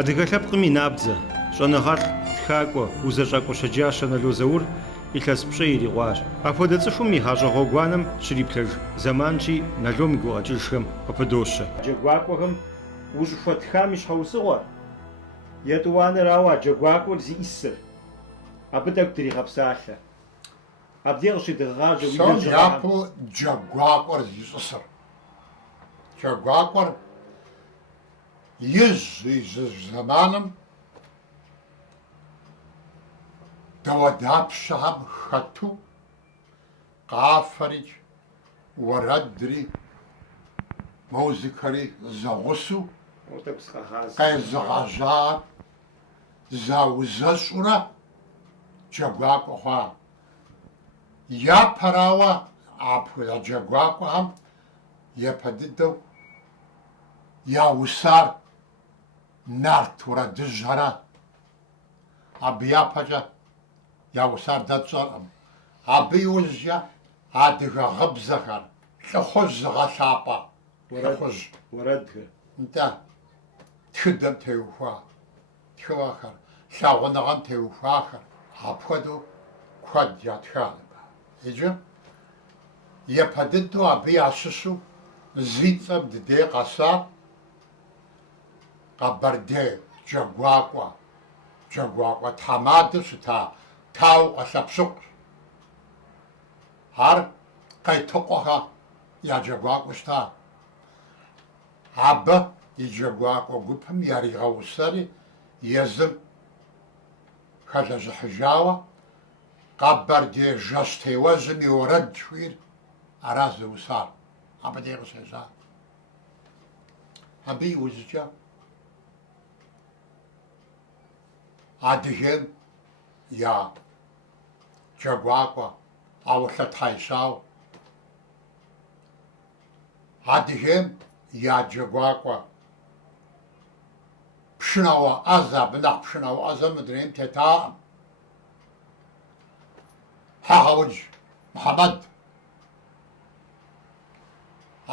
Адыгэ лъэпкъым и набдзэ, щӏэныгъэлӏ, тхакӏуэ, узэщӏакӏуэ щэджащэ Налозэур илъэс пщӏэ ирикъуащ. Апхуэдэ цӏыхум и гъащӏэ гъуэгуанэм щриплъэж зэманщи, Налом и гукъэкӏыжхэм къыпыдощэ. Джэгуакӏуэхэм ущӏыхуэтхам и щхьэусыгъуэр, етӏуанэрауэ а джэгуакӏуэр зиӏисыр, абы тӏэкӏу дригъэпсалъэ. Абдей къыщидыгъажьэ уи Псом япэу джэгуакӏуэр зищӏысыр. Джэгуакӏуэр ижь зэманым дауэдапщэхэм хэту къафэри, уэрэдри, музыкэри зэгъусэу къезыгъэжьа заузэщӏурэ джэгуакӏуэ хъуа. Япэрауэ апхуэдэ джэгуакӏуэхэм епэ дыдэу яусар нарт уэрэдыжьхэрэ. Абы япэкӏэ яусар дэ тщӏэркъым. Абы иужькӏэ адыгэ гъыбзэхэр, лӏыхъужь зыгъэлъапӏэ, лӏыхъужь, уэрэдхэр, нтӏэ, тхыдэм теухуа, тхыгъэхэр, лъагъуныгъэм теухуахэр, апхуэдэу куэд ятхащ. Иджы епэ дыдэу абы ящыщу зи цӏэм дыдей къэса къэбэрдей джэгуакӏуэ тхьэмадэу щыта тауэ къэлъэпщыкӏущ. Ар къетыкъуэхэ я джэгуакӏуэ щыта. Абы и джэгуакӏуэ гупым яригъэусэри езым хэлэжьыхьыжауэ къэбэрдей жэщтеуэжьым и уэрэд шхуийр аращ зыусар. Абыдей къыщежьа. Абы иужькӏэ Адыгейм я джэгуакӏуэ ӏэуэлъэтхьэ ищауэ, Адыгейм я джэгуакӏуэ пшынауэ ӏэзэ, абы нэхъ пшынауэ ӏэзэ мы дунейм тетаӏым. Хьэгъэудж Мухьэмэд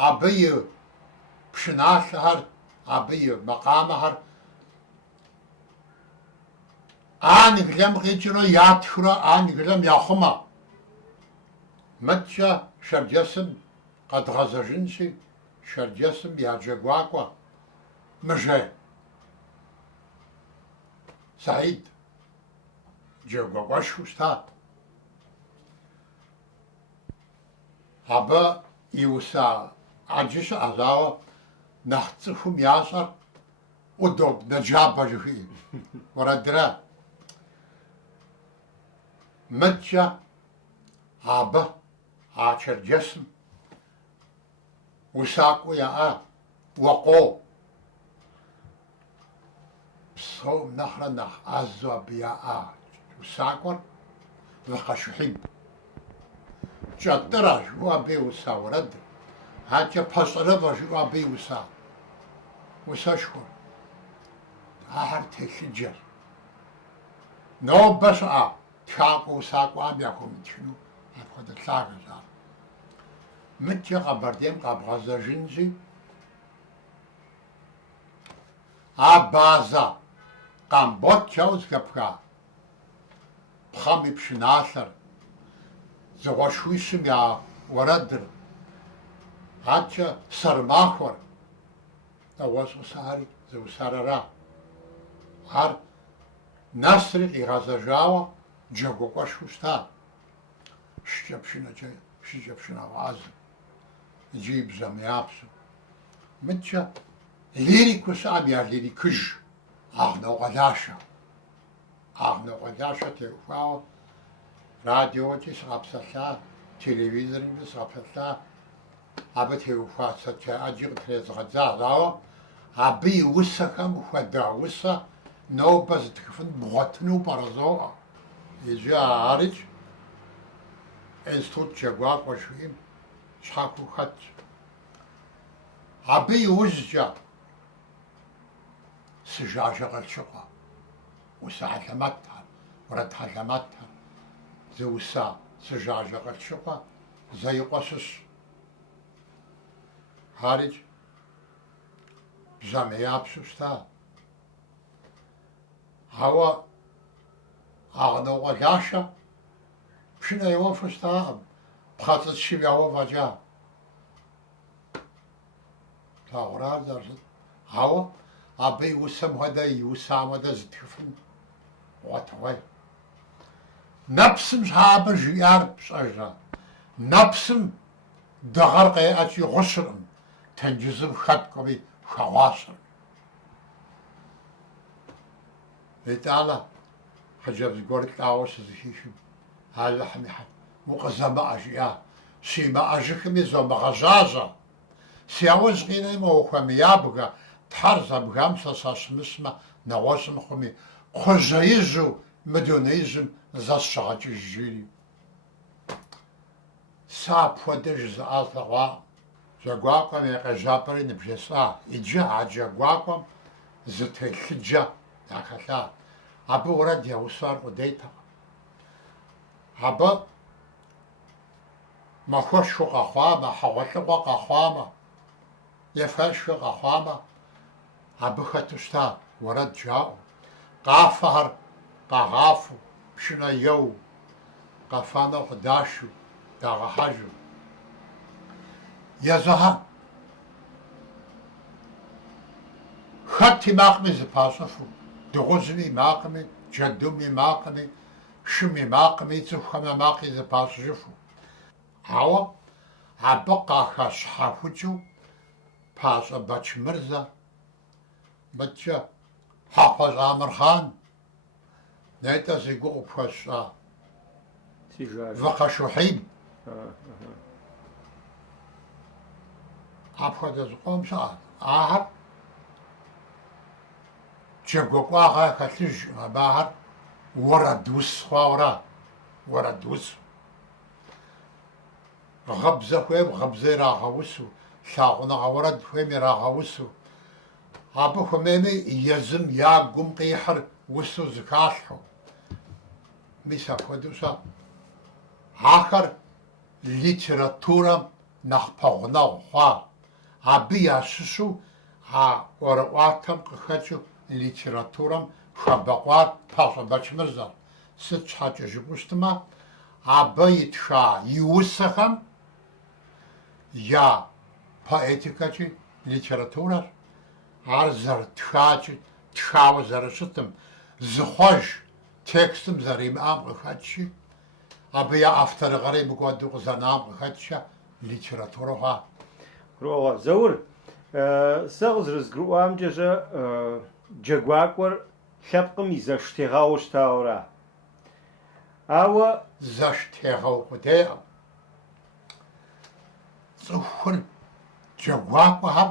абы и пшыналъэхэр, абы и макъамэхэр Ангелием къикӏыурэ ятхурэ Ангелием яхъумэ. Мыткӏэ Шэрджэсым къэдгъэзэжынщи, Шэрджэсым я джэгуакӏуэ Мыжей Саид джэгуакӏуэшхуэу щытат. Абы и уса ӏэджи щыӏэщ, ауэ нэхъ цӏыхум ящӏэр ӏудоп нэджабэ жыхуиӏэ, уэрэдрэ. Мыткӏэ абы а Черджесым усакӏуэ яӏэ Уакъо. Псом нэхърэ нэхъ ӏэзэу абы яӏэ усакӏуэр Вакъэшхуиб. КӀэтӀырэ жыӀэу абы и уса уэрэдыр, аркӏэ Пэщӏэрыфӏэ жыӀэу абы и уса усэшхуэр. Ахьэр телъыджэр. Нобэ щыӏэ тхакӏуэ усакӏуэхэм яхуэмытхыну апхуэдэ лъагэщ ар. Мыткӏэ Къэбэрдейм къабгъэзэжынщи, а базэ Къамбот-щэу зыхэпха пхъэм и пшыналъэр, зыгъуэшхуищым я уэрэдыр, аркӏэ Сэрмахуэр нэгъуэщӏ усари зыусар ара. Ар нэсри къигъэзэжауэ джэгуакӏуэшхуэу щытат. Шыкӏэ пшынауэ иджы и бжьэм япсу. Мыткӏэ лирикыу щыӏэм я лирикыж Агънэу Къалащэ теухуауэ радиокӏи сыкъэпсэлъа, телевизорымкӏи сыкъэпсэлъа, абы теухуа статьяӏэкӏи къытрезгъэдзащ, ауэ абы и усэхэм хуэдэ усэ нобэ зытхыфын бгъуэтыну пӏэрызоӏэ. Иджы арикӏ институт джэгуакӏуэ жыхуиӏэм щхьэхуэу хэтщ. Абы иужькӏэ Сыжажэ Къалщыкъуэ, уса хьэлэмэтхэр, уэрэд хьэлэмэтхэр зыуса Сыжажэ Къалщыкъуэ зэикъуэ щыщщ. Арикӏ бжьэмэ япщу щытат. Ауэ агъэныгъуэ лашэ пшынэ еуэфу щытакъым. Пхъэцӏытщым яуэ фӏэкӏа. Плъагъуращ зэрыщыт. Ауэ абы и усэм хуэдэ, и усам хуэдэ зытхыфын гъуэтыгъуей. Нэпсым щхьэбэ жиӏар пщӏэжа. Нэпсым дыгъэр къеӏэкӏи гъущыркъым. Тенджызым хэткъыми хэгъуащыркъым. ИтӀанэ хъыджэбз гуэр лӀауэ сызыхихым, Алыхьым и укъызэмыӀэ жиӀа. ЩимыӀэжыхми зомыгъэжьажьэ. Си ауз къинэми моухуэмыябгэ, Тхьэр зэбгам сэ сащымысмэ нэгъуэщӀым хъуми, кхъужьеижьу мы дунеижьым зэсщыгъэкӀыж жири. Сэ апхуэдэ жызыӀэзэгъуакъым. Джэгуакъуэм и къежьапӀэри ныбжесӀа. Иджы а джэгуакъуэм зытелъыджэ яхэлъа. Абы уэрэд яусар къудейтэкъым. Абы махуэшхуэ къэхъуамэ, хьэгъуэлӀыгъуэ къэхъуамэ, ефэшхуэ къэхъуамэ, абы хэту щыта уэрэд жаӀэу. Къафэхэр къагъафэу, пшынэ еуэу, къэфанэу къыдашэу, дагъэхьэжу. Езыхьэ хэт и макъми зыпащӀыфу, дыгъужьым и макъми, джэдум и макъми, шым и макъми, цӀыхухэм и макъи зыпащӀыжыфу. Ауэ абы къахэщхьэхукӀыу ПащӀэ Бэчмырзэ, мыткӀэ Хьэкъуэщ Амырхъан, нетӀэ зи гугъу къыпхуэсщӀа Си жажьэ. Выкъэшухьин, апхуэдэ зыкъом щыӀэт. Ахэр джэгуакъуагъэ хэлъыж, абы ахэр уэрэд ус хъуауэра, уэрэд ус. Гъыбзэ хуейм гъыбзэ ирагъэусу, лъагъуныгъэ уэрэд хуейм ирагъэусу, абы хуэмейми езым я гум къихьыр усу зыхалъхьу. Мис апхуэдэу щэ. Ахэр литературэм нэхъ пэгъунэгъу хъуа. Абы ящыщу а ӀуэрыӀуатэм къыхэкӀыу литературэм хэбэкъуат ПащӀэ Бэчмырзэр. Сыт щхьэкӀэ жыпӀэу щытымэ, абы итха и усэхэм я поэтикэкӀи литературэр, ар зэрытхакӀи, тхауэ зэрыщытым, зыхъуэж текстым зэримыӀам къыхэтщи, абы я авторыгъэри мыкӀуэду къызэнам къыхэтщэ литературэ хъуа. ГурыӀуэгъуэ Заур, сэ къызэрызгурыӀуамкӀэ джэгуакӀуэр лъэпкъым и зэштегъэу щытауэра. Ауэ Зэштегъэу къудейкъым. Цӏыхур джэгуакъуэхэм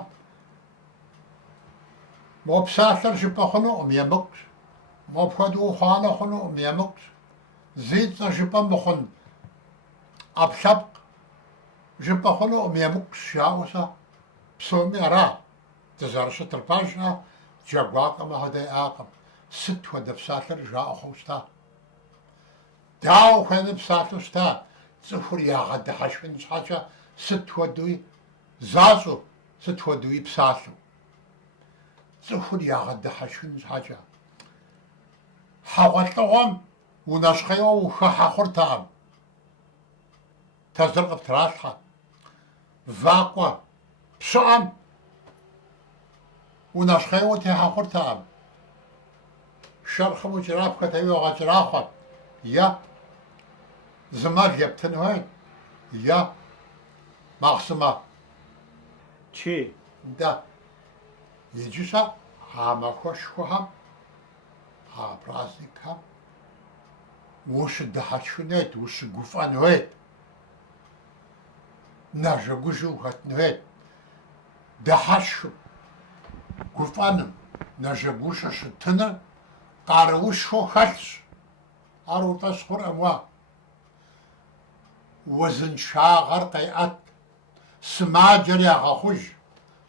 мо псалъэр жыпӀэ хъунукъым, емыкӀущ. Мо апхуэдэу ухъуанэ хъунукъым, емыкӀущ. Зи цӀэ жыпӀэ мыхъун Ӏэпкълъэпкъ жыпӀэ хъунукъым, емыкӀущ жаӀэу сэ. Псоми ара дызэрыщытыр пэжщ, джэгуакъуэм апхуэдэ иӀакъым. Сыт хуэдэ псалъэр жаӀэ хъуу щыта? Дауэ хуейми псалъэу щыта? Цӏыхур ягъэдыхьэшхын щхьэкӀэ сыт хуэдэуи защӀэу, сыт хуэдэуи псалъэу. Цӏыхур ягъэдыхьэшхын щхьэкӀэ. ХьэгъуэлӀыгъуэм унэщхъейуэ ухыхьэ хъуртэкъым. Тэзыр къыптралъхьэ. Вакъуэ пщыӀэм унэщхъейуэ техьэ хъуртэкъым. Шэрхъым укӀэрапхъэтэуи уагъэкӀэрахъуэ, е зы мэл ептын хуейт, е махъсымэ. чи? Да. Иджы щэ а махуэшхуэхэм, а праздникхэм ущыдыхьэшхын хуейт, ущыгуфӀэн хуейт. Нэжэгужу ухэтын хуейт. Дыхьэшхым, гуфӀэным, нэжэгушэ щытыныр къарыушхуэу хэлъщ. Ар утӀэщ хъуркъым уэ. Узыншагъэр къеӀэт, сымаджэр ягъэхъуж.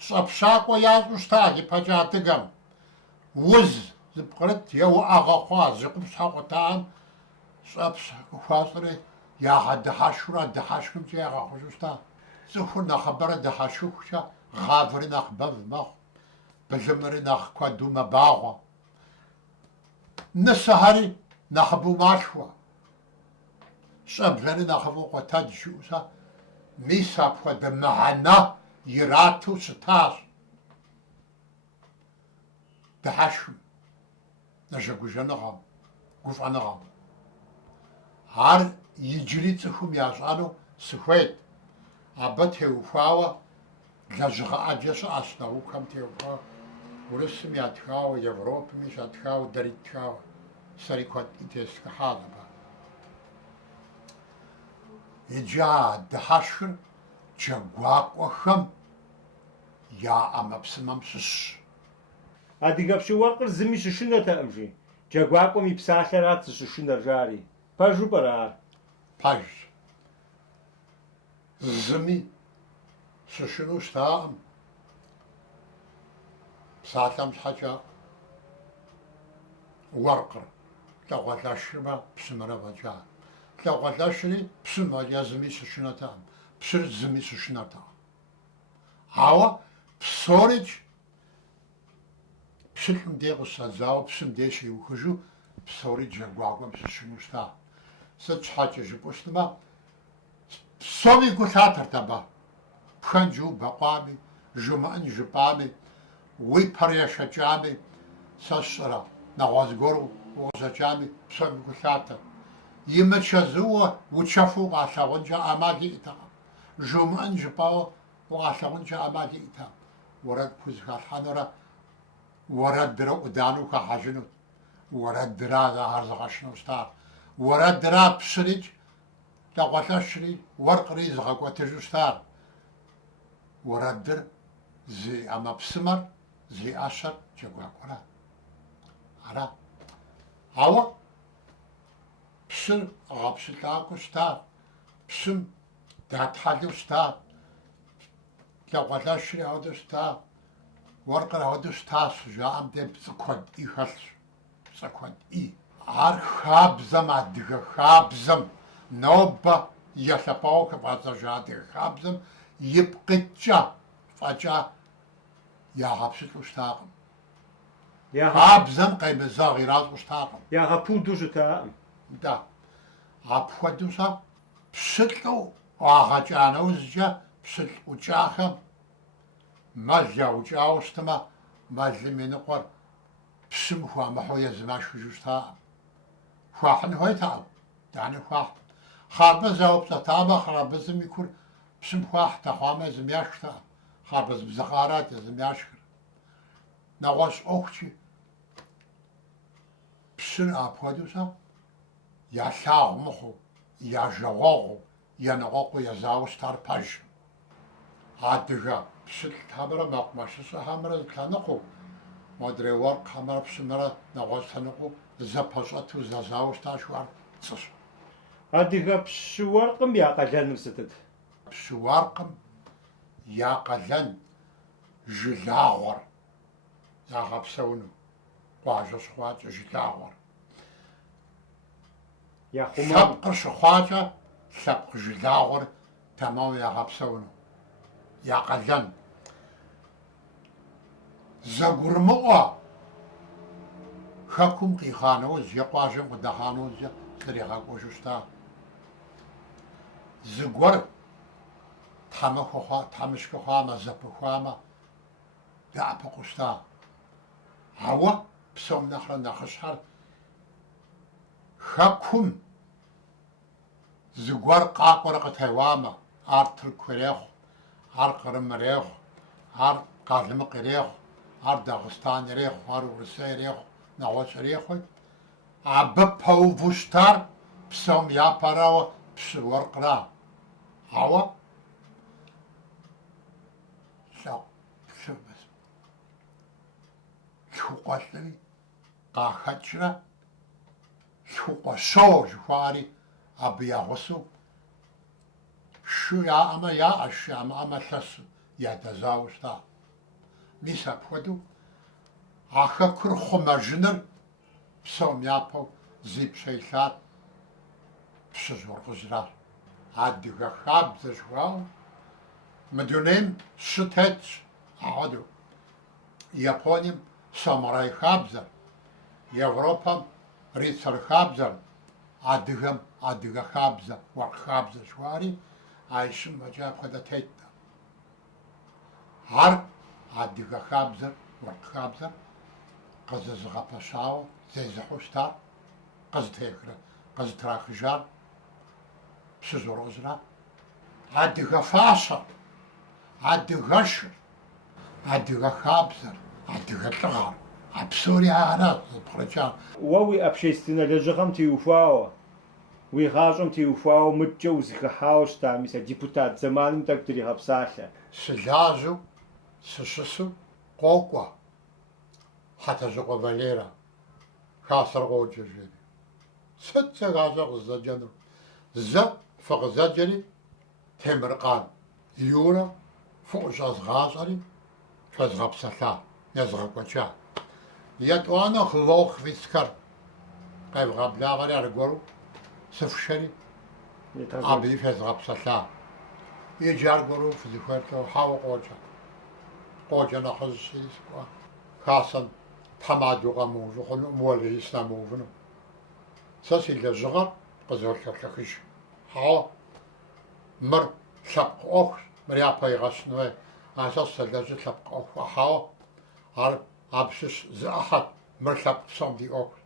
ЩӀэпщакӀуэ ящӀу щыта ипэкӀэ адыгэм. Уз зыпкърыт е уӀэгъэ хъуа зы къупщхьэ къутаӀэм щӀэпщ къыхуащӀри ягъэдыхьэшхыурэ дыхьэшхымкӀэ ягъэхъужу щыта. Цӏыхур нэхъыбэрэ дыхьэшхыхукӀэ гъавэри нэхъ бэв мэхъу, былымри нэхъ куэду мэбагъуэ. нысыхьэри нэхъыбэу малъхуэ, щӏэблэри нэхъыфӏу къуэтэж жыӏущэ, мис апхуэдэ мыхьэнэ ирату щытащ дыхьэшхым, нэжэгужэныгъэм, гуфӏэныгъэм. Ар иджыри цӏыхум ящӏэну сыхуейт. Абы теухуауэ лэжьыгъэ ӏэджэ щыӏэщ наукэм теухуауэ. Урысым ятхауэ, Европэми щатхауэ, дэри тхауэ. Сэри куэдӏи тесхыхьащ абы. Иджы а дыхьэшхыр джэгуакӏуэхэм я ӏэмэпсымэм щыщщ. Адыгэ пщыуэркъыр зыми щышынэртэкъым жи. Джэгуакӏуэм и псалъэрат зыщышынэр жари. Пэжу пӏэрэ ар? Пэжщ. Зыми щышыну щытакъым. Псалъэм щхьэкӏэ уэркъыр лъэгъуэлъэшымэ псымрэ фӏэкӏа. Лъэгъуэлъэшри псым езыми щышынэртэкъым. Псыр зыми щышынэртэкъым. Ауэ псорыч псылъым де къыщэдзауэ псым де щриухыжу псори джэгуакӏуэм щыщыну щытащ. Сыт щхьэкӏэ жыпӏэу щытмэ, псоми гу лъатэрт абы. Пхэнджэу бэкъуами, жумыӏэн жыпӏами, уи пэр ешэкӏами, сэ сщӏэрэ, нэгъуэщӏ гуэр укъыщӏэкӏами, псоми гу лъатэрт. Имычэзууэ учэфу къалъэгъункӏэ ӏэмал иӏэтэкъым. Жумыӏэн жыпӏэуэ укъалъэгъункӏэ ӏэмал иӏэтэкъым. Уэрэд пхузыхалъхьэнурэ уэрэдырэ ӏуданэу хэхьэжынут. Уэрэдыра ар зыгъэшынэу щытар. Уэрэдыра пщырикӏ, лъэгъуэлъэшри, уэркъри зыгъэкӏуэтыжу щытар. Уэрэдыр зи ӏэмэпсымэр, зи ӏэщэр джэгуакӏуэрат. Арат. Ауэ пщыр къэгъэпщылӏакӏуэу щытат. Пщым датхьэлэу щытат. Лъэгъуэлъэшри ауэдэу щытат. Уэркъыр ауэдэу щытащ. Жаӏэм де пцӏы куэдӏий хэлъщ. Пцӏы куэдӏий. Ар хабзэм, адыгэ хабзэм, нобэ елъэпӏэуэ хэфӏэцӏэжа адыгэ хабзэм ипкъитӏкӏэ фӏэкӏа ягъэпщылӏу щытакъым. Хабзэм къемызэгъ иращӏу щытакъым. Ягъэпуду щытакъым. Да. Апхуэдэу щэ пщылӏу къагъэкӏа нэужькӏэ пщылӏ ӏукӏахэм мэл яукӏауэ щытымэ, мэлым и ныкъуэр пщым хуамыхьу езымашхыжу щытакъым. Хуахьын хуейтэкъым. Дани хуахь. Хъарбыз яупщӏэтамэ, хъарбызым и кур пщым хуахьтэ хъуамэ, езым яшхтэкъым. Хъарбыз бзыкъарат езым яшхыр. Нэгъуэщӏ ӏуэхучи, пщыр апхуэдэу щэ ялъагъу мыхъуу, яжэгъуэгъуу, еныкъуэкъуу езауэ щытар пэжым. Адыгэ пщылӏхэмрэ мэкъумэшыщӏэхэмрэ лъэныкъуэу, модрей уэркъхэмрэ пщымрэ нэгъуэщӏ лъэныкъуэу зэпэщӏэту зэжьауэ щытащ, ар цӏыщ. Адыгэ пщыуэркъым я къалэныр сытыт? Пщыуэркъым я къалэн жылагъуэр ягъэпсэуну. Къуажэ щыхъуакӏэ жылагъуэр. Лъэпкъыр щыхъуакӏэ лъэпкъ жылагъуэр тэмэму ягъэпсэуну. Я къалэн. Зэгурымыӏуэ хэкум къиха нэужь, е къуажэм къыдэхьа нэужькӏэ зригъэкӏуэжу щытащ. Зыгуэр тхьэмышхы хъуамэ, зэпыхуамэ, дэӏэпыкъуу щыта. Ауэ псом нэхърэ нэхъыщхьэр хэкум зыгуэр къакӏуэрэ къытеуамэ, ар тырку ирехъу, ар Кърым ирехъу, ар Калмыкъ ирехъу, ар Дагъыстан ирехъу, ар Урысей ирехъу, нэгъуэщӏ ирехъуи, абы пэуву щытар псом япэрауэ пщы уэркърат. Ауэ лъхукъуэлӏри къахэкӏрэ лъхукъуэщо жыхуаӏэри абы ягъусэу шу яӏэмэ яӏэщ, ямыӏэмэ лъэсу ядэзауэ щытащ. Мис апхуэдэу а хэкур хъумэжыныр псом япэу зи пщелъат пщы зыуэркъыжьращ. Адыгэ хабзэ жыхуауэ мы дунейм щы тетщ ауэдэу. Японием самурай хабзэр, Европэм рицар хабзэр адыгэм адыгэ хабзэ, уэрк хабзэ жыхуари айщым иджы апхуэдэ тетӏэ. Ар адыгэ хабзэр, уэрк хабзэр къызэзыгъэпэщауэ зезыхьу щытар, къызытрахыжар пщыжьорозрэ адыгэ фащэр, адыгэшыр, адыгэ хабзэр, адыгэ лӏыгъэр, а псори арат зыпхъэкӏа. Уэ уи общественнэ лэжьыгъэм теухуауэ, уи гъащӏэм теухуауэ мыткӏэ узыхыхьауэ щытам, мис а депутат зэманым тӏэкӏу дригъэпсалъэ. Сылажьэу сыщысу къокӏуэ Хьэтэжьыкъуэ Валерэ хасэр къоджэ жери. Сыт сэ гъащӏэ къызэджэнур? Зэ фыкъызэджэри Темыркъан Юрэ фыӏущӏэзгъащӏэри шъуэзгъэпсэлъа, езгъэкӏуэча. Етӏуанэ хъугъуэу хъвицхэр къевгъэблагъэри аргуэру сыфшэри абыи фезгъэпсэлъа. Иджы аргуэру фызыхуейтэу хьэуэ къоджэ. Къоджэ нэхъыжьщи сыкӏуэ. Хасэм тхьэмадэу къэмыуву хъуну, моложис нэмыувыну. Сэ си лэжьыгъэр къызолъэлъэхыж. Хьэуэ мыр лъэпкъ ӏуэхущ, мыр япэ игъэщын хуей. А сэ сылэжьыр лъэпкъ ӏуэху хьэуэ ар абщыщ зы ӏыхьэт, мыр лъэпкъ псом ди ӏуэхущ.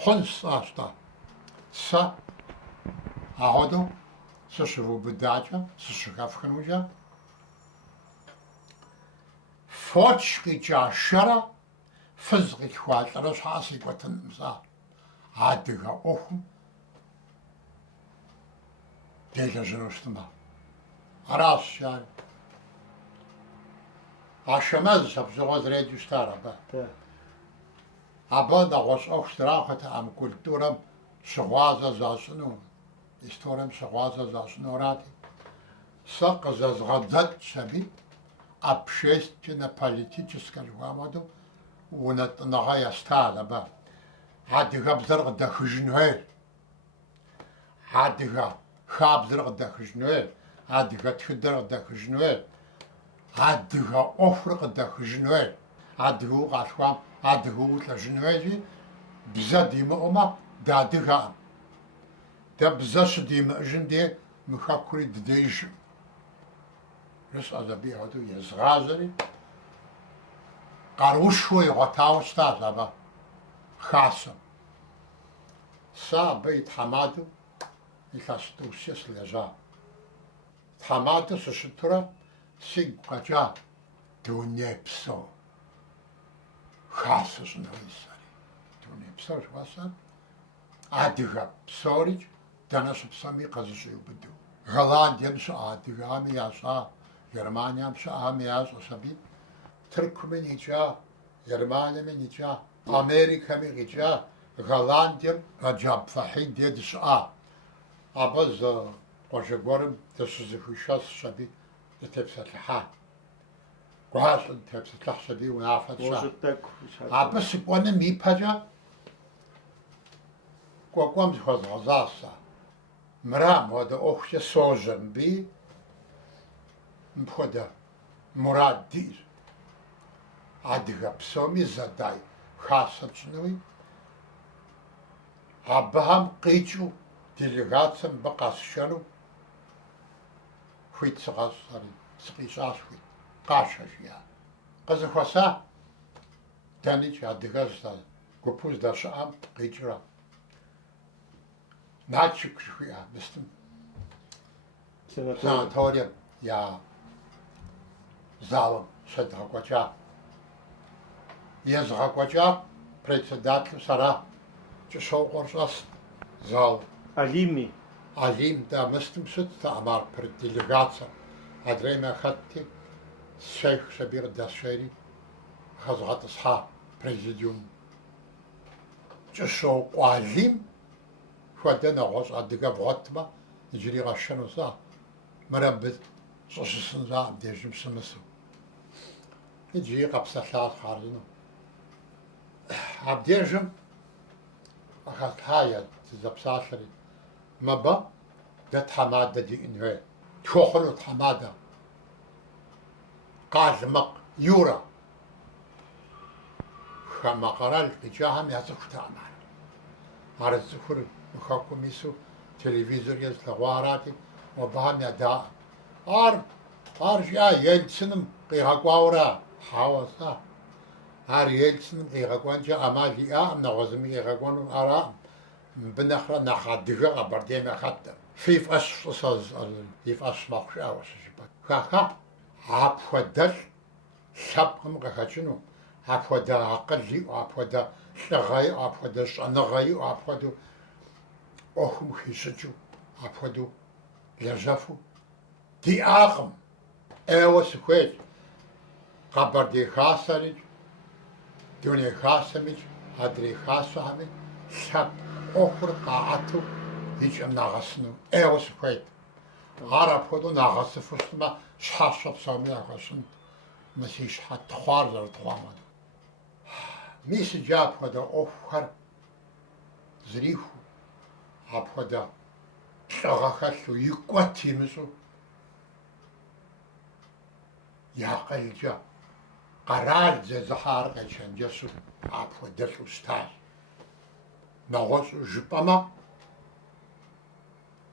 Хъунщ сӏащтэ. Сэ агъуэдэу сыщывубыдакӏэ, сыщыхэфхынукӏэ фоч къикӏа шэрэ фыз къилъхуалӏэрэ щхьэӏэ сикӏуэтынӏым сэ. Адыгэ ӏуэхум делэжьыну щытмэ. Аращ жари. Ашэмэз лъэпщӏыгъуэ зыредзу щытар абы. Абы нэгъуэщӏ ӏуэху здрахуэтэӏым культурэм щыгъуазэ защӏыну, историем щыгъуазэ защӏыну арати. Сэ къызэзгъэдзэкӏщ аби общественно-политическэ жыхуам хуэдэу унэтӏыныгъэ естал абы. Адыгэбзэр къыдэхыжын хуейр, адыгэ хабзэр къыдэхыжын хуейр, адыгэ тхыдэр къыдэхыжын хуейр, адыгэ ӏуэхур къыдэхыжын хуейр, адыгэу къалъхуам адыгэу лӏэжын хуейри, бзэ димыӏумэ дэадыгэӏым. Дэ бзэ щыдимыӏыжын де мы хэкури дыдеижым. Жысӏэ зэби хуэдэу езгъажьэри къаруушхуэ игъуэтауэ щытащ абы хасэм. Сэ абы и тхьэмадэу илъэс тӏусчӏэ сылэжьа. Тхьэмадэу сыщытурэ сигу къэкӏа дунейпсо хасэ щӏын хуей сэри. Дунейпсо жыхуэсӏэр адыгэ псорикӏ дэнэ щыпсэми къэзыщӏиубыду. Голландием щыӏа адыгэми ящӏа, Германием щыӏами ящӏэ саби. Тыркуми икӏа, Германиеми икӏа, Америкэми къикӏа, Голландием Раджаб Фахьи де дыщыӏа. Абы зы къуажэ гуэрым дыщызыхуишэсщ аби дытепсэлъыхьа. Гуащӏэ дытепсэлъыхьщ аби унафэ тщӏа. Абы сыкӏуэным ипэкӏэ кӏуэкӏуэм зыхуэзгъэзащ сэ. Мыра мыуэдэ ӏуэхукӏэ сожьэ мыбы мыпхуэдэ мурад диӏэр. Адыгэ псоми зэдай хасэ тщӏынуи абыхэм къикӏыу делегацием мыбы къэсшэну хуит сыкъэщӏ ари, сыкъищӏащ хуит, къашэ жиӏэ. Къызыхуэса дэничӏ адыгэ гупу здэщыӏэм къикӏрэ. Начик жыхуиӏэ мыстым санаторием я залым щыдгъэкӏуэкӏа. Езгъэкӏуэкӏа председателю сара кӏыщокъуэр щӏэс зал. Алими. Алим да мыстым щытт ар делегацэ. Адрейм яхэтти шейх щаби къыдэсшери къэзгъэтӏысхьа президиум. Кӏыщокъу Алим хуэдэ нэгъуэщӏ адыгэ бгъуэтмэ иджыри къэсшэну сэ. Мыр абы щӏыщысын щӏа абдежым щымысу. Иджыри къэпсэлъащ хъарзыну. Абдежым къыхэтхьа зэпсалъэри. Мыбы дэ тхьэмадэ диӏэн хуей. Тхуэхъуну тхьэмадэ. Къалмыкъ Юрэ. Хамэ къэрал къикӏахэм яцӏыхутэкъым ар. арцхур мхакумису телевизор езлгварати обам яда ар я Ельциным къигъэкӏуауэра хьауэса ар Ельциным къигъэкӏуэнкӏэ ӏэмал иӏэӏым нэгъуэзыми къигъэкӏуэну араӏым мыбы нэхърэ нэхъ адыгэ Къэбэрдейм яхэтӏэ фи фӏэщ фӏыщӏэ зыӏэзэри и фӏэщ мэхъу жиӏауэ щыжыпӏэр хаха апхуэдэлӏ лъэпкъым къыхэкӏыну апхуэдэ акъыл иӏэу апхуэдэ лӏыгъэ иӏэу апхуэдэ щӏэныгъэ иӏэу апхуэдэу ӏуэхум хищӏыкӏыу апхуэдэу лэжьэфу диӏакъым ӏейуэ сыхуейщ Къэбэрдей хасэрикӏ дуней хасэмикӏ адрей хасэхьэми лъэпкъ ӏуэхур къаӏэту икӏэм нэгъэсыну ӏейуэ сыхуейт ар апхуэдэу нэгъэсыфу щытмэ щхьэщэ псоми яхэщынт мы си щхьэ тхъуар зэрытхъуам хуэдэу мис иджы апхуэдэ ӏуэхухэр зриху апхуэдэ лӏыгъэ хэлъу и кӏуэт имыщӏу и акъылкӏэ къэрал зезыхьар къечэнджэщу апхуэдэлӏу щытащ нэгъуэщӏу жыпӏэмэ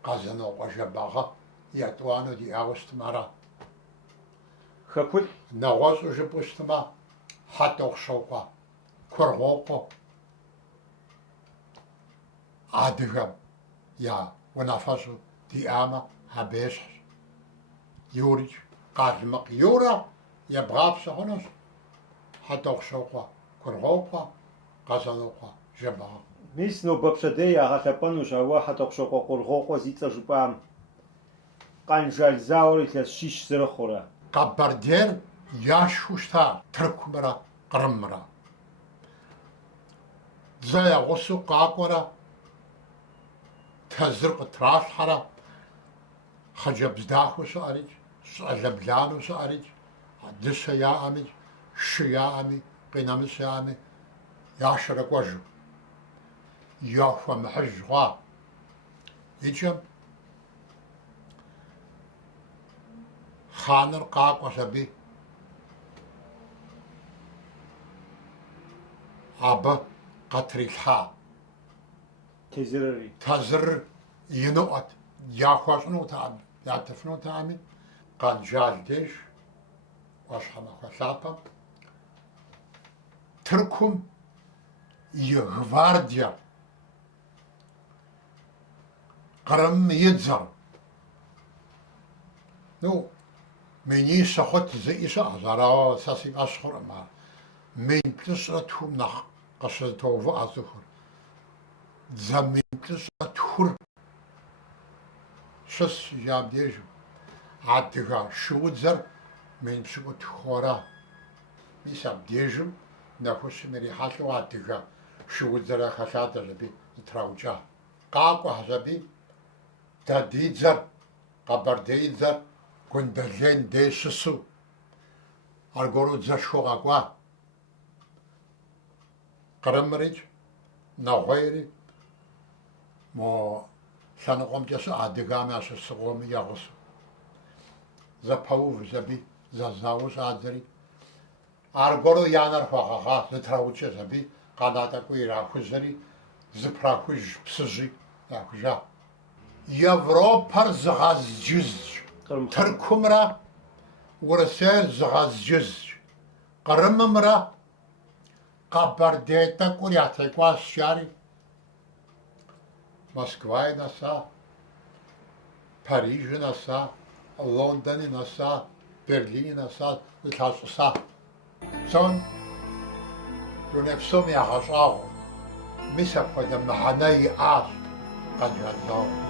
Къэзэнокъуэ Жэбагъы етӏуанэу диӏауэ щытым ара Хэкур нэгъуэщӏу жыпӏэу щытмэ Хьэтӏохъущокъуэ Кургъуокъуэ адыгэм я унафэщӏу диӏамэ абы ещхьщ Юрикӏ Къалмыкъ Юрэ ебгъапщэ хъунущ Хьэтӏохъущокъуэ Кургъуокъуэ Къэзэнокъуэ Жэбагъы мис нобэпщэдей ягъэлъэпӏэнущ ауэ Хьэтӏохъущокъуэ Къургъуокъуэ зи цӏэ жыпӏам Къанжэл зауэр илъэс щищ зэрыхъурэ Къэбэрдейр яшхыу щыта Тыркумрэ Кърымрэ дзэ ягъусэу къакӏуэрэ тэзыр къытралъхьэрэ хъыджэбз дахэу щыӏэрикӏ щӏалэбланэу щыӏэрикӏ дыщэ яӏэми шы яӏэми къинэмыщ яӏэми яшэрэ кӏуэжу яхуэмыхьыж хъуа икӏэм хъаныр къакӏуэщ абы абы къытрилъхьа тезырыри тэзырыр иныӏуэт яхуэщӏынутэӏым ятыфынутэӏыми Къанжал деж ӏуащхьэмахуэ лъапэм Тыркум и гвардие Кърымым идзэр ну мени щыхъут зыӏи щыӏэщ арауэ сэ си фӏэщ хъуркъым ар мин плӏыщӏрэ тхум нэхъ къыщызэтоувыӏэ цӏыхур дзэ мин плӏыщӏрэ тхур щысщ иджы дежу адыгэ шыудзэр мин пщыкӏутхуэра мис абдежым нэхущым ирихьэлӏэу адыгэ шыудзэр хэлъадэщ абы зытраукӏа къакӏуэщ абы дадидзэр Къэбэрдеидзэр Гундэлен деж щысу аргуэру дзэшхуэ къэкӏуа Кърымрикӏ Нэгъуейри мо лъэныкъуэмкӏэ щыӏэ адыгам ящыщ сыкъуэми ягъусэу зэпэувщ абы зэзауэ щӏадзэри аргуэру я нэр хуэгъэгъа зытраукӏырщ абы къэна тӏэкӏуи ирахужьэри зыпрахуж псыжьи яхужа Европэр зыгъэзджызщ Тыркумрэ Урысейр зыгъэзджызщ Кърымымрэ Къэбэрдей тӏэкӏур ятекӏуащ яри Москваи нэса Парижи нэса Лондони нэса Берлини нэса зылъащӏыса псом дуней псом ягъэщӏагъуэ мис апхуэдэ мыхьэнэ иӏащ Къанжэл зауэр